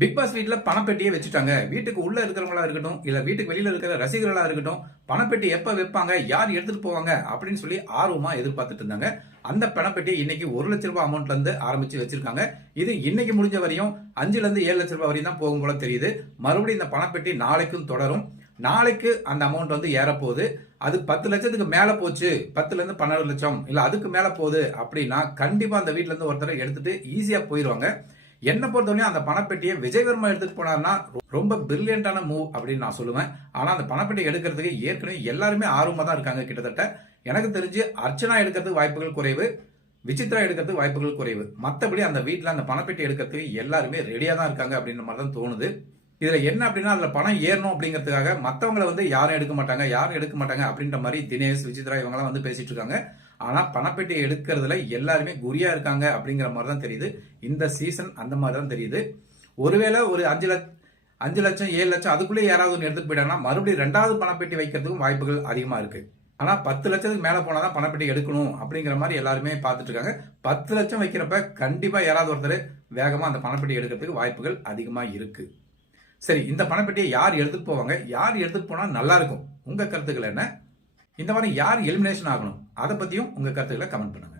Big pass வீட்ல பணப்பெட்டியே வச்சுட்டாங்க. வீட்டுக்கு உள்ள இருக்கிறவங்களா இருக்கட்டும், இல்ல வீட்டுக்கு வெளியில இருக்கிற ரசிகர்களா இருக்கட்டும், பணப்பெட்டி எப்ப வைப்பாங்க, யார் எடுத்துட்டு போவாங்க அப்படின்னு சொல்லி ஆர்வமா எதிர்பார்த்துட்டு இருந்தாங்க. அந்த பணப்பெட்டியை இன்னைக்கு ₹1,00,000 அமௌண்ட்ல இருந்து ஆரம்பிச்சு வச்சிருக்காங்க. இது இன்னைக்கு முடிஞ்ச வரையும் 5ல இருந்து ₹7,00,000 வரையும் தான் போகும் போல தெரியுது. மறுபடியும் இந்த பணப்பெட்டி நாளைக்கும் தொடரும். நாளைக்கு அந்த அமௌண்ட் வந்து ஏறப்போகுது. அது 10 லட்சத்துக்கு மேல போச்சு, 10ல இருந்து 12 லட்சம் இல்ல அதுக்கு மேல போகுது அப்படின்னா கண்டிப்பா அந்த வீட்ல இருந்து ஒருத்தரை எடுத்துட்டு ஈஸியா போயிருவாங்க. என்ன பொறுத்தவரையும் அந்த பணப்பெட்டியை விஜயவர்மா எடுத்துட்டு போனார்னா ரொம்ப பிரில்லியண்டான மூவ் அப்படின்னு நான் சொல்லுவேன். ஆனா அந்த பணப்பெட்டி எடுக்கிறதுக்கு ஏற்கனவே எல்லாருமே ஆர்வமா தான் இருக்காங்க. கிட்டத்தட்ட எனக்கு தெரிஞ்சு அர்ச்சனா எடுக்கிறதுக்கு வாய்ப்புகள் குறைவு, விசித்ரா எடுக்கிறதுக்கு வாய்ப்புகள் குறைவு. மற்றபடி அந்த வீட்டில் அந்த பணப்பெட்டி எடுக்கிறதுக்கு எல்லாருமே ரெடியா தான் இருக்காங்க அப்படின்ற மாதிரி தான் தோணுது. இதுல என்ன அப்படின்னா அதுல பணம் ஏறணும் அப்படிங்கிறதுக்காக மத்தவங்களை வந்து யாரும் எடுக்க மாட்டாங்க அப்படின்ற மாதிரி தினேஷ், விசித்ரா இவங்கெல்லாம் வந்து பேசிட்டு இருக்காங்க. ஆனா பணப்பெட்டியை எடுக்கிறதுல எல்லாருமே குறியா இருக்காங்க அப்படிங்கிற மாதிரி தான் தெரியுது. இந்த சீசன் அந்த மாதிரி தான் தெரியுது. ஒருவேளை ஒரு 5 லட்சம் 7 லட்சம் அதுக்குள்ளே யாராவது ஒன்று எடுத்துட்டு போயிட்டாங்கன்னா மறுபடியும் 2வது பணப்பெட்டி வைக்கிறதுக்கும் வாய்ப்புகள் அதிகமா இருக்கு. ஆனா 10 லட்சத்துக்கு மேல போனாதான் பணப்பெட்டி எடுக்கணும் அப்படிங்கிற மாதிரி எல்லாருமே பார்த்துட்டு இருக்காங்க. 10 லட்சம் வைக்கிறப்ப கண்டிப்பா யாராவது ஒருத்தர் வேகமா அந்த பணப்பெட்டி எடுக்கிறதுக்கு வாய்ப்புகள் அதிகமா இருக்கு. சரி, இந்த பணப்பெட்டியை யார் எடுத்துட்டு போவாங்க, யார் எடுத்துட்டு போனா நல்லா இருக்கும், உங்க கருத்துக்கள் என்ன? இந்த மாதிரி யார் எலிமினேஷன் ஆகணும், அதை பத்தியும் உங்க கருத்துக்களை கமெண்ட் பண்ணுங்க.